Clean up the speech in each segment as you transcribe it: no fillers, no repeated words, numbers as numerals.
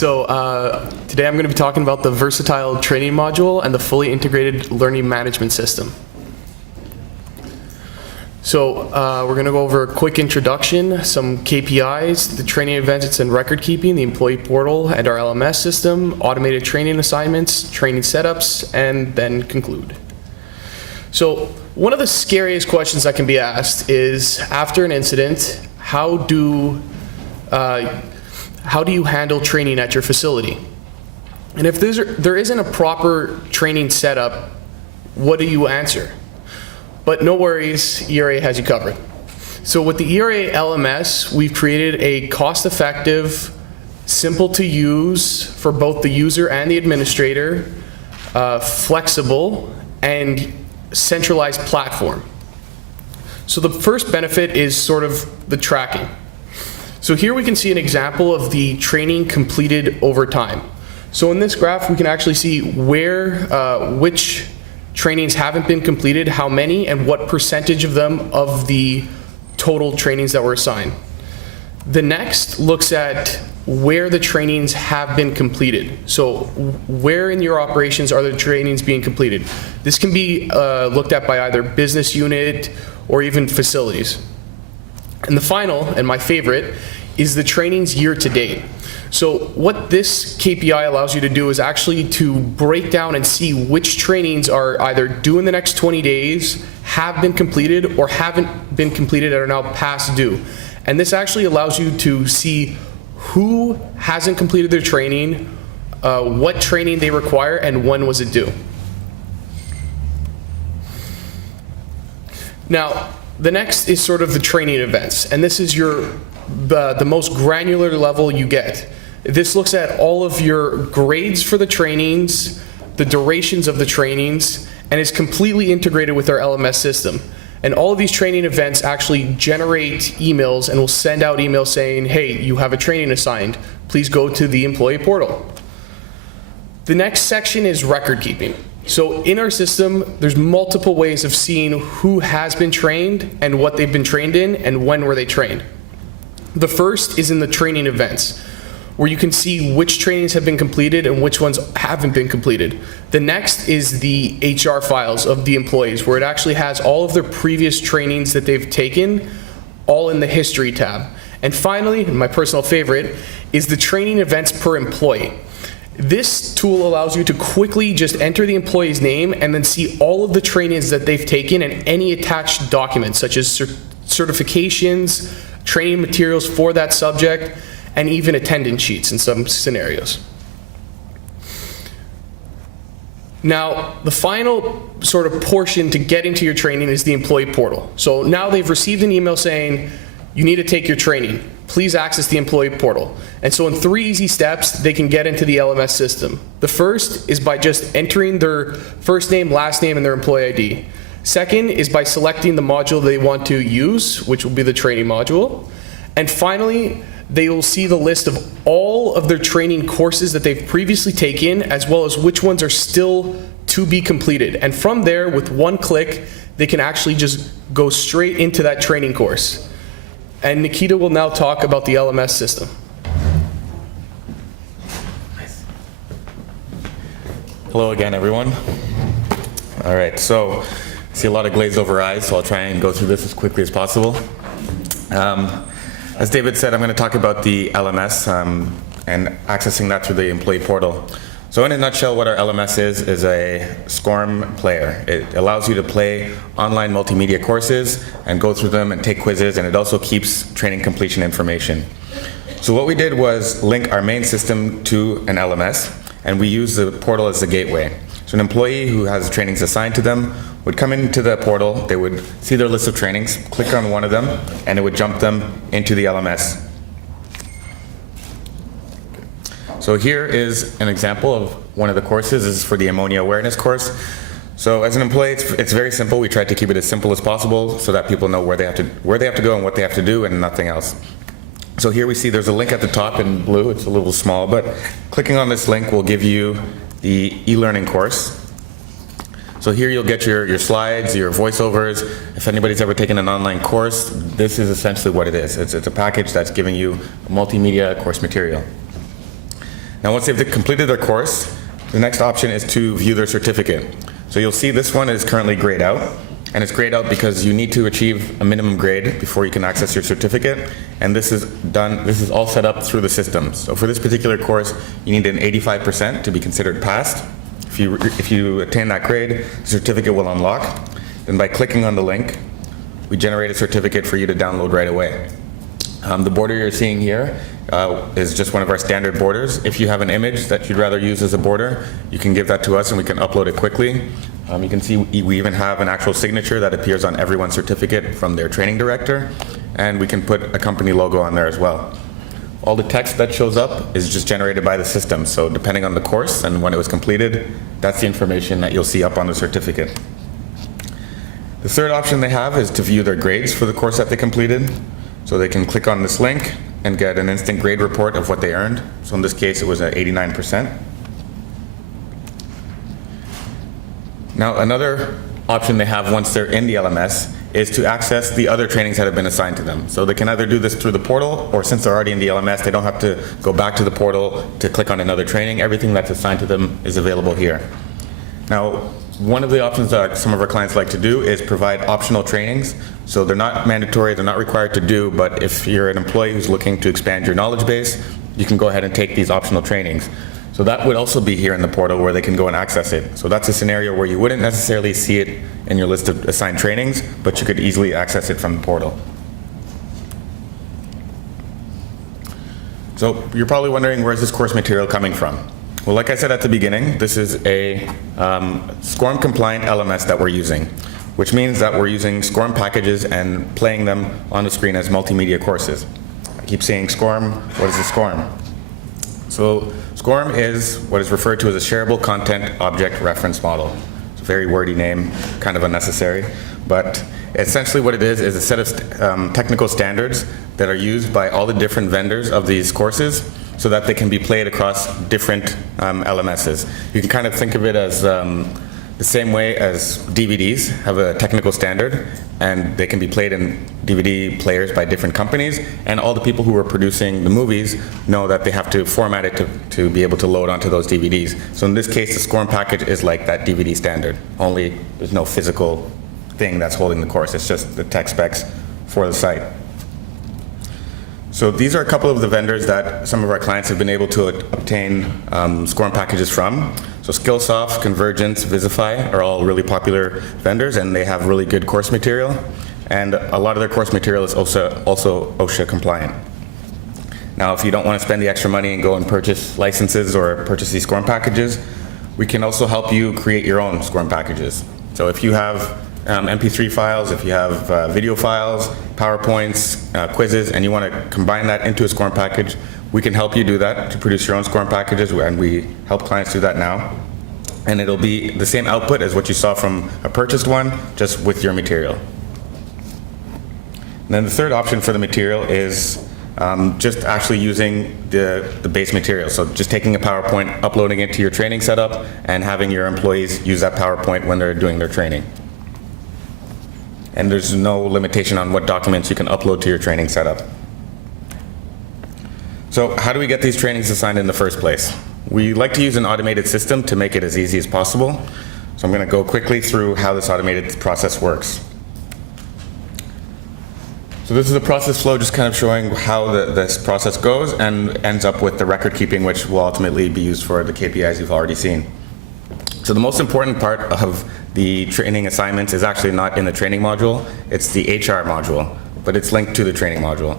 Today I'm going to be talking about the versatile training module and the fully integrated learning management system. We're going to go over a quick introduction, some KPIs, the training events and record keeping, the employee portal and our LMS system, automated training assignments, training setups, and then conclude. So one of the scariest questions that can be asked is, after an incident, how do you handle training at your facility? And if there isn't a proper training setup, what do you answer? But no worries, ERA has you covered. So with the ERA LMS, we've created a cost-effective, simple to use for both the user and the administrator, flexible, and centralized platform. So the first benefit is sort of the tracking. So here we can see an example of the training completed over time. So in this graph, we can actually see which trainings haven't been completed, how many, and what percentage of them of the total trainings that were assigned. The next looks at where the trainings have been completed. So where in your operations are the trainings being completed? This can be looked at by either business unit or even facilities. And the final, and my favorite, is the trainings year to date. So what this KPI allows you to do is actually to break down and see which trainings are either due in the next 20 days, have been completed, or haven't been completed and are now past due. And this actually allows you to see who hasn't completed their training, what training they require, and when was it due. Now, the next is sort of the training events, and this is the most granular level you get. This looks at all of your grades for the trainings, the durations of the trainings, and is completely integrated with our LMS system. And all of these training events actually generate emails and will send out emails saying, hey, you have a training assigned. Please go to the employee portal. The next section is record keeping. So in our system, there's multiple ways of seeing who has been trained and what they've been trained in and when were they trained. The first is in the training events, where you can see which trainings have been completed and which ones haven't been completed. The next is the HR files of the employees, where it actually has all of their previous trainings that they've taken, all in the history tab. And finally, my personal favorite, is the training events per employee. This tool allows you to quickly just enter the employee's name and then see all of the trainings that they've taken and any attached documents, such as certifications, training materials for that subject, and even attendance sheets in some scenarios. Now, the final sort of portion to get into your training is the employee portal. So now they've received an email saying, you need to take your training. Please access the employee portal. And so in 3 easy steps, they can get into the LMS system. The first is by just entering their first name, last name, and their employee ID. Second is by selecting the module they want to use, which will be the training module. And finally, they will see the list of all of their training courses that they've previously taken, as well as which ones are still to be completed. And from there, with one click, they can actually just go straight into that training course. And Nikita will now talk about the LMS system. Hello again, everyone. All right, so I see a lot of glazed over eyes, so I'll try and go through this as quickly as possible. As David said, I'm going to talk about the LMS and accessing that through the employee portal. So in a nutshell, what our LMS is a SCORM player. It allows you to play online multimedia courses and go through them and take quizzes, and it also keeps training completion information. So what we did was link our main system to an LMS, and we use the portal as the gateway. So an employee who has trainings assigned to them would come into the portal, they would see their list of trainings, click on one of them, and it would jump them into the LMS. So here is an example of one of the courses. This is for the ammonia awareness course. So as an employee, it's very simple. We tried to keep it as simple as possible so that people know where they have to go and what they have to do and nothing else. So here we see there's a link at the top in blue. It's a little small, but clicking on this link will give you the e-learning course. So here you'll get your slides, your voiceovers. If anybody's ever taken an online course, this is essentially what it is. It's a package that's giving you multimedia course material. Now, once they've completed their course, the next option is to view their certificate. So you'll see this one is currently grayed out, and it's grayed out because you need to achieve a minimum grade before you can access your certificate, and this is all set up through the system. So for this particular course, you need an 85% to be considered passed. If you attain that grade, the certificate will unlock. Then by clicking on the link, we generate a certificate for you to download right away. The border you're seeing here is just one of our standard borders. If you have an image that you'd rather use as a border, you can give that to us and we can upload it quickly. You can see we even have an actual signature that appears on everyone's certificate from their training director, and we can put a company logo on there as well. All the text that shows up is just generated by the system, so depending on the course and when it was completed, that's the information that you'll see up on the certificate. The third option they have is to view their grades for the course that they completed. So they can click on this link and get an instant grade report of what they earned. So in this case, it was at 89%. Now, another option they have once they're in the LMS is to access the other trainings that have been assigned to them. So they can either do this through the portal, or since they're already in the LMS, they don't have to go back to the portal to click on another training. Everything that's assigned to them is available here. Now, one of the options that some of our clients like to do is provide optional trainings. So they're not mandatory, they're not required to do, but if you're an employee who's looking to expand your knowledge base, you can go ahead and take these optional trainings. So that would also be here in the portal where they can go and access it. So that's a scenario where you wouldn't necessarily see it in your list of assigned trainings, but you could easily access it from the portal. So you're probably wondering, where's this course material coming from? Well, like I said at the beginning, this is a SCORM compliant LMS that we're using, which means that we're using SCORM packages and playing them on the screen as multimedia courses. I keep saying SCORM. What is a SCORM? So SCORM is what is referred to as a shareable content object reference model. It's a very wordy name, kind of unnecessary, but essentially what it is a set of technical standards that are used by all the different vendors of these courses so that they can be played across different LMSs. You can kind of think of it as the same way as DVDs have a technical standard, and they can be played in DVD players by different companies, and all the people who are producing the movies know that they have to format it to be able to load onto those DVDs. So in this case, the SCORM package is like that DVD standard, only there's no physical thing that's holding the course, it's just the tech specs for the site. So these are a couple of the vendors that some of our clients have been able to obtain SCORM packages from. So Skillsoft, Convergence, Visify are all really popular vendors, and they have really good course material. And a lot of their course material is also OSHA compliant. Now, if you don't want to spend the extra money and go and purchase licenses or purchase these SCORM packages, we can also help you create your own SCORM packages. So if you have MP3 files, if you have video files, PowerPoints, quizzes, and you want to combine that into a SCORM package, we can help you do that to produce your own SCORM packages, and we help clients do that now. And it'll be the same output as what you saw from a purchased one, just with your material. And then the third option for the material is just actually using the base material. So just taking a PowerPoint, uploading it to your training setup, and having your employees use that PowerPoint when they're doing their training. And there's no limitation on what documents you can upload to your training setup. So how do we get these trainings assigned in the first place? We like to use an automated system to make it as easy as possible. So I'm going to go quickly through how this automated process works. So this is a process flow just kind of showing how this process goes and ends up with the record keeping, which will ultimately be used for the KPIs you've already seen. So the most important part of the training assignments is actually not in the training module, it's the HR module, but it's linked to the training module.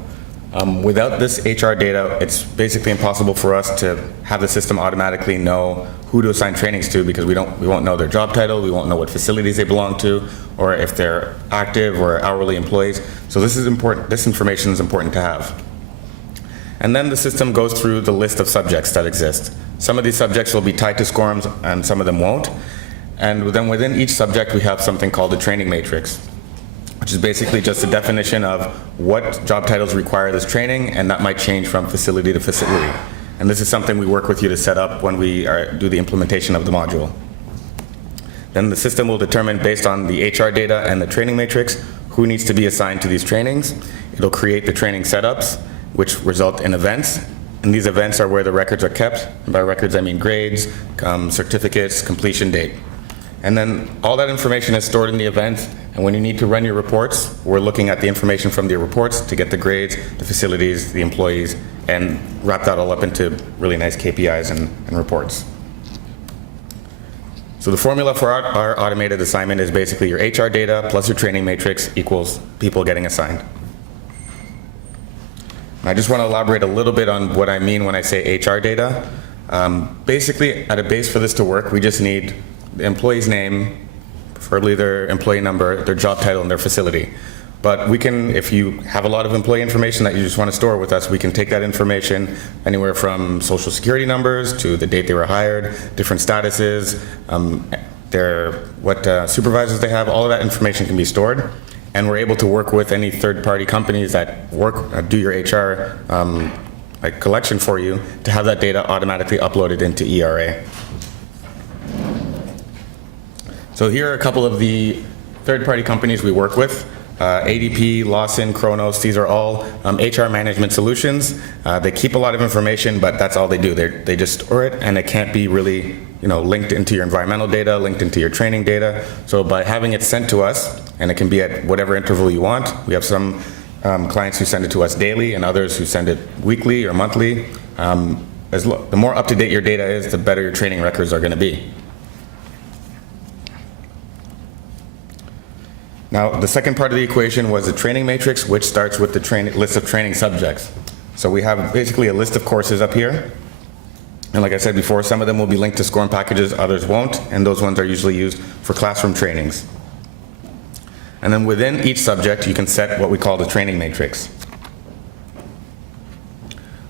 Without this HR data, it's basically impossible for us to have the system automatically know who to assign trainings to, because we won't know their job title, we won't know what facilities they belong to, or if they're active or hourly employees. So this is important. This information is important to have. And then the system goes through the list of subjects that exist. Some of these subjects will be tied to SCORMs and some of them won't. And then within each subject, we have something called the training matrix, which is basically just a definition of what job titles require this training, and that might change from facility to facility. And this is something we work with you to set up when we do the implementation of the module. Then the system will determine, based on the HR data and the training matrix, who needs to be assigned to these trainings. It'll create the training setups, which result in events, And these events are where the records are kept. And by records, I mean grades, certificates, completion date. And then all that information is stored in the event, and when you need to run your reports, we're looking at the information from the reports to get the grades, the facilities, the employees, and wrap that all up into really nice KPIs and reports. So the formula for our automated assignment is basically your HR data plus your training matrix equals people getting assigned. And I just want to elaborate a little bit on what I mean when I say HR data. Basically, at a base for this to work, we just need the employee's name, preferably their employee number, their job title, and their facility. But we can, if you have a lot of employee information that you just want to store with us, we can take that information anywhere from social security numbers to the date they were hired, different statuses, what supervisors they have, all of that information can be stored. And we're able to work with any third-party companies that do your HR collection for you to have that data automatically uploaded into ERA. So here are a couple of the third-party companies we work with. ADP, Lawson, Kronos, these are all HR management solutions. They keep a lot of information, but that's all they do. They just store it, and it can't be really linked into your environmental data, linked into your training data. So by having it sent to us, and it can be at whatever interval you want. We have some clients who send it to us daily, and others who send it weekly or monthly. The more up-to-date your data is, the better your training records are going to be. Now, the second part of the equation was the training matrix, which starts with the list of training subjects. So we have basically a list of courses up here. And like I said before, some of them will be linked to SCORM packages, others won't, and those ones are usually used for classroom trainings. And then within each subject, you can set what we call the training matrix.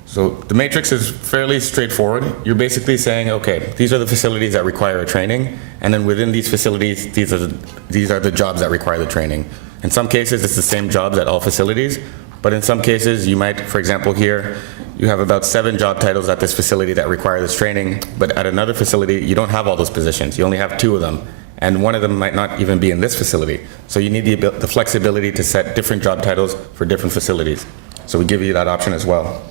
So the matrix is fairly straightforward. You're basically saying, okay, these are the facilities that require a training, and then within these facilities, these are the jobs that require the training. In some cases, it's the same jobs at all facilities, but in some cases, you might, for example, here, you have about 7 job titles at this facility that require this training, but at another facility, you don't have all those positions. You only have 2 of them, and one of them might not even be in this facility. So you need the flexibility to set different job titles for different facilities. So we give you that option as well.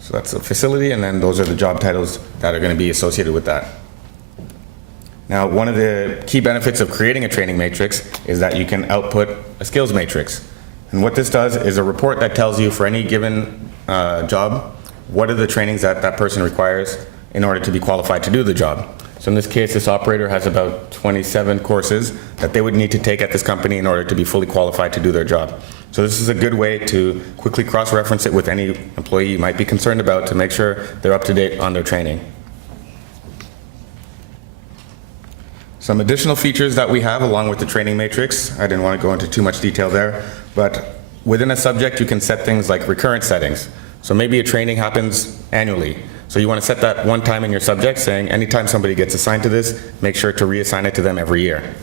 So that's the facility, and then those are the job titles that are going to be associated with that. Now, one of the key benefits of creating a training matrix is that you can output a skills matrix. And what this does is a report that tells you for any given job, what are the trainings that that person requires in order to be qualified to do the job. So in this case, this operator has about 27 courses that they would need to take at this company in order to be fully qualified to do their job. So this is a good way to quickly cross-reference it with any employee you might be concerned about to make sure they're up to date on their training. Some additional features that we have along with the training matrix, I didn't want to go into too much detail there, but within a subject you can set things like recurrent settings. So maybe a training happens annually. So you want to set that one time in your subject saying anytime somebody gets assigned to this, make sure to reassign it to them every year.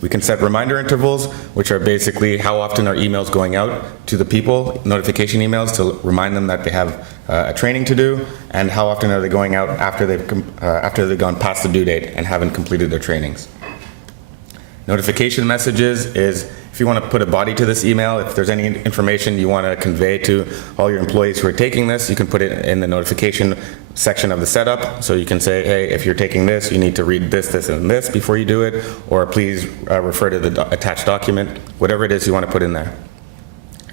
We can set reminder intervals, which are basically how often are emails going out to the people, notification emails to remind them that they have a training to do, and how often are they going out after they've gone past the due date and haven't completed their trainings. Notification messages is if you want to put a body to this email, if there's any information you want to convey to all your employees who are taking this, you can put it in the notification section of the setup. So you can say, hey, if you're taking this, you need to read this, this, and this before you do it, or please refer to the attached document, whatever it is you want to put in there.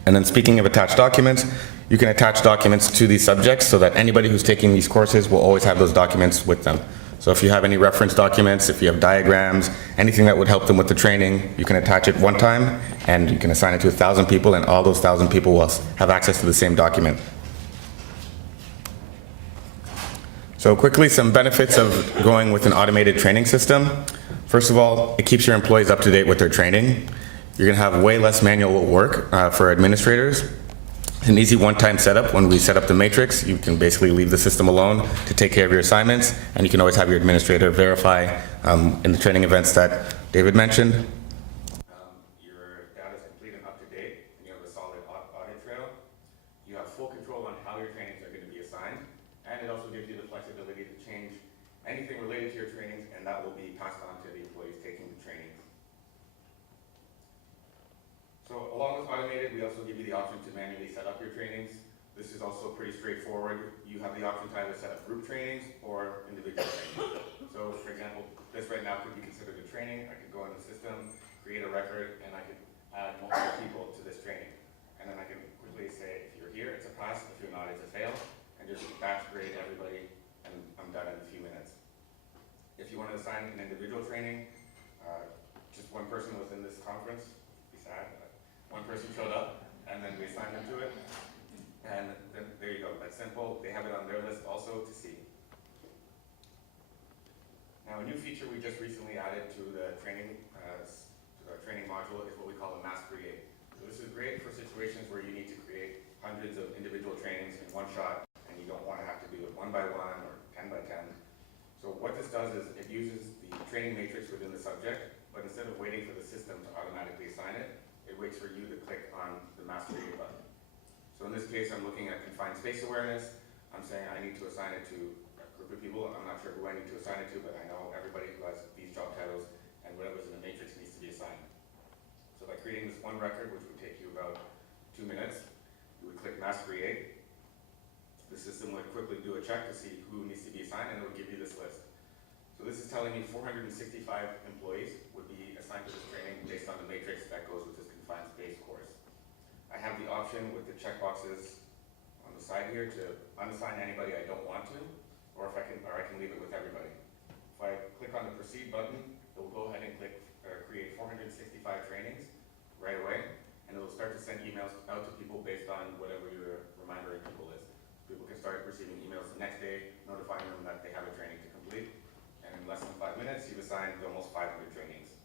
And then speaking of attached documents, you can attach documents to these subjects so that anybody who's taking these courses will always have those documents with them. So if you have any reference documents, if you have diagrams, anything that would help them with the training, you can attach it one time and you can assign it to 1,000 people, and all those 1,000 people will have access to the same document. So quickly, some benefits of going with an automated training system. First of all, it keeps your employees up to date with their training. You're going to have way less manual work for administrators. It's an easy one-time setup. When we set up the matrix, you can basically leave the system alone to take care of your assignments, and you can always have your administrator verify in the training events that David mentioned. Your data is complete and up to date, and you have a solid audit trail. You have full control on how your trainings are going to be assigned, and it also gives you the flexibility to change anything related to your trainings, and that will be passed on to the employees taking the trainings. So So along with automated, we also give you the option to manually set up your trainings. This is also pretty straightforward. You have the option to either set up group trainings or individual trainings. So for example, this right now could be considered a training. I could go in the system, create a record, and I could add multiple people to this training. And then I can quickly say, if you're here, it's a pass. If you're not, it's a fail. And just batch grade everybody, and I'm done in a few minutes. If you want to assign an individual training, just one person was in this conference. Be sad, but one person showed up, and then we assigned them to it. And then there you go. That's simple. They have it on their list also to see. Now, a new feature we just recently added to the training module is what we call a mass create. So this is great for situations where you need to create hundreds of individual trainings in one shot, and you don't want to have to do it 1 by 1 or 10 by 10. So what this does is it uses the training matrix within the subject, but instead of waiting for the system to automatically assign it, it waits for you to click on the mass create button. So in this case, I'm looking at confined space awareness. I'm saying I need to assign it to a group of people. I'm not sure who I need to assign it to, but I know everybody who has these job titles and whatever's in the matrix needs to be assigned. So by creating this one record, which would take you about 2 minutes, you would click mass create. The system would quickly do a check to see who needs to be assigned, and it would give you this list. So this is telling me 465 employees would be assigned to this training based on the matrix that goes with this confined space course. I have the option with the checkboxes on the side here to unassign anybody I don't want to, or I can leave it with everybody. If I click on the proceed button, it will go ahead and create 465 trainings right away, and it will start to send emails out to people based on whatever your reminder interval is. People can start receiving emails the next day, notifying them that they have a training to complete, and in less than 5 minutes, you've assigned almost 500 trainings.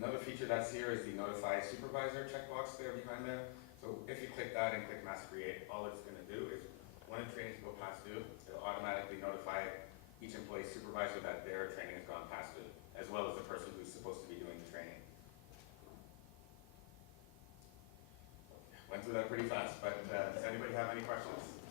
Another feature that's here is the notify supervisor checkbox there behind there. So if you click that and click mass create, all it's going to do is when a training go past due, it'll automatically notify each employee's supervisor that their training has gone past due, as well as the person who's supposed to be doing the training. Went through that pretty fast, but does anybody have any questions?